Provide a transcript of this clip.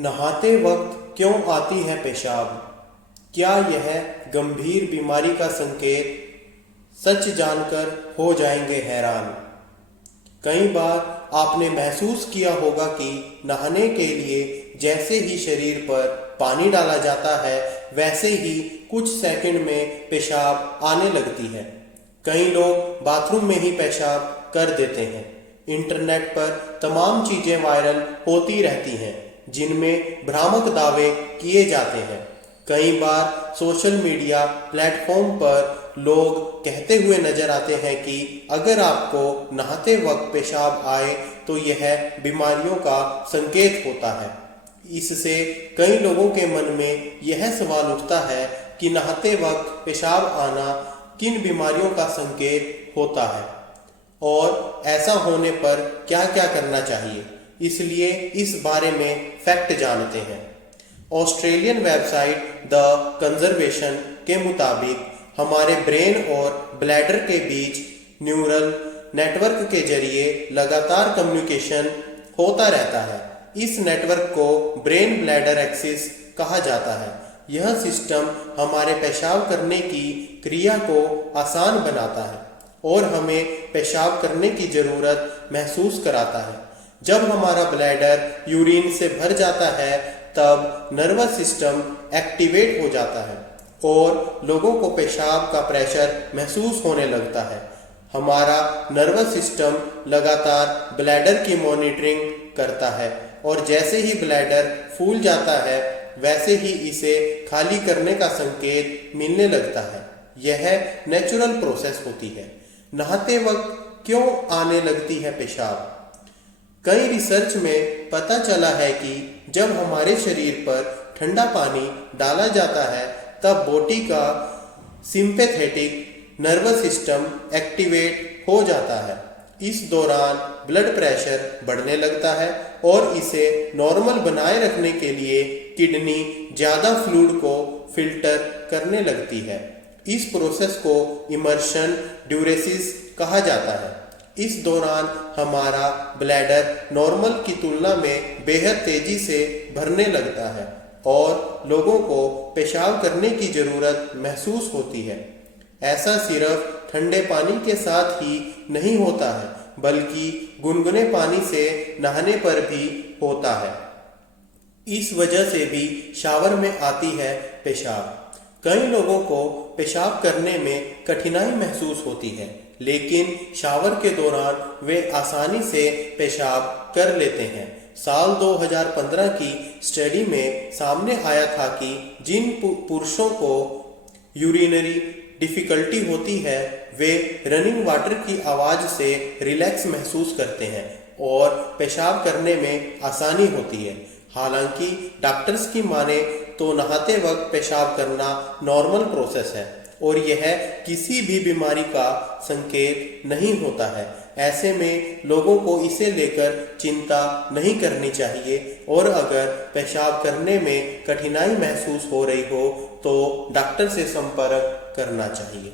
नहाते वक्त क्यों आती है पेशाब? क्या यह गंभीर बीमारी का संकेत? सच जानकर हो जाएंगे हैरान। कई बार आपने महसूस किया होगा कि नहाने के लिए जैसे ही शरीर पर पानी डाला जाता है वैसे ही कुछ सेकंड में पेशाब आने लगती है। कई लोग बाथरूम में ही पेशाब कर देते हैं। इंटरनेट पर तमाम चीजें वायरल होती रहती हैं जिनमें भ्रामक दावे किए जाते हैं। कई बार सोशल मीडिया प्लेटफॉर्म पर लोग कहते हुए नजर आते हैं कि अगर आपको नहाते वक्त पेशाब आए तो यह बीमारियों का संकेत होता है। इससे कई लोगों के मन में यह सवाल उठता है कि नहाते वक्त पेशाब आना किन बीमारियों का संकेत होता है और ऐसा होने पर क्या क्या करना चाहिए। इसलिए इस बारे में फैक्ट जानते हैं। ऑस्ट्रेलियन वेबसाइट द कंजर्वेशन के मुताबिक हमारे ब्रेन और ब्लैडर के बीच न्यूरल नेटवर्क के जरिए लगातार कम्युनिकेशन होता रहता है। इस नेटवर्क को ब्रेन ब्लैडर एक्सिस कहा जाता है। यह सिस्टम हमारे पेशाब करने की क्रिया को आसान बनाता है और हमें पेशाब करने की जरूरत महसूस कराता है। जब हमारा ब्लैडर यूरिन से भर जाता है तब नर्वस सिस्टम एक्टिवेट हो जाता है और लोगों को पेशाब का प्रेशर महसूस होने लगता है। हमारा नर्वस सिस्टम लगातार ब्लैडर की मॉनिटरिंग करता है और जैसे ही ब्लैडर फूल जाता है वैसे ही इसे खाली करने का संकेत मिलने लगता है। यह नेचुरल प्रोसेस होती है। नहाते वक्त क्यों आने लगती है पेशाब? कई रिसर्च में पता चला है कि जब हमारे शरीर पर ठंडा पानी डाला जाता है तब बॉडी का सिंपैथेटिक नर्वस सिस्टम एक्टिवेट हो जाता है। इस दौरान ब्लड प्रेशर बढ़ने लगता है और इसे नॉर्मल बनाए रखने के लिए किडनी ज्यादा फ्लूइड को फिल्टर करने लगती है। इस प्रोसेस को इमर्शन ड्यूरेसिस कहा जाता है। इस दौरान हमारा ब्लैडर नॉर्मल की तुलना में बेहद तेजी से भरने लगता है और लोगों को पेशाब करने की जरूरत महसूस होती है। ऐसा सिर्फ ठंडे पानी के साथ ही नहीं होता है बल्कि गुनगुने पानी से नहाने पर भी होता है। इस वजह से भी शावर में आती है पेशाब। कई लोगों को पेशाब करने में कठिनाई महसूस होती है लेकिन शावर के दौरान वे आसानी से पेशाब कर लेते हैं। साल 2015 की स्टडी में सामने आया था कि जिन पुरुषों को यूरिनरी डिफिकल्टी होती है वे रनिंग वाटर की आवाज से रिलैक्स महसूस करते हैं और पेशाब करने में आसानी होती है। हालांकि डॉक्टर्स की माने तो नहाते वक्त पेशाब करना नॉर्मल प्रोसेस है और यह किसी भी बीमारी का संकेत नहीं होता है। ऐसे में लोगों को इसे लेकर चिंता नहीं करनी चाहिए और अगर पेशाब करने में कठिनाई महसूस हो रही हो तो डॉक्टर से संपर्क करना चाहिए।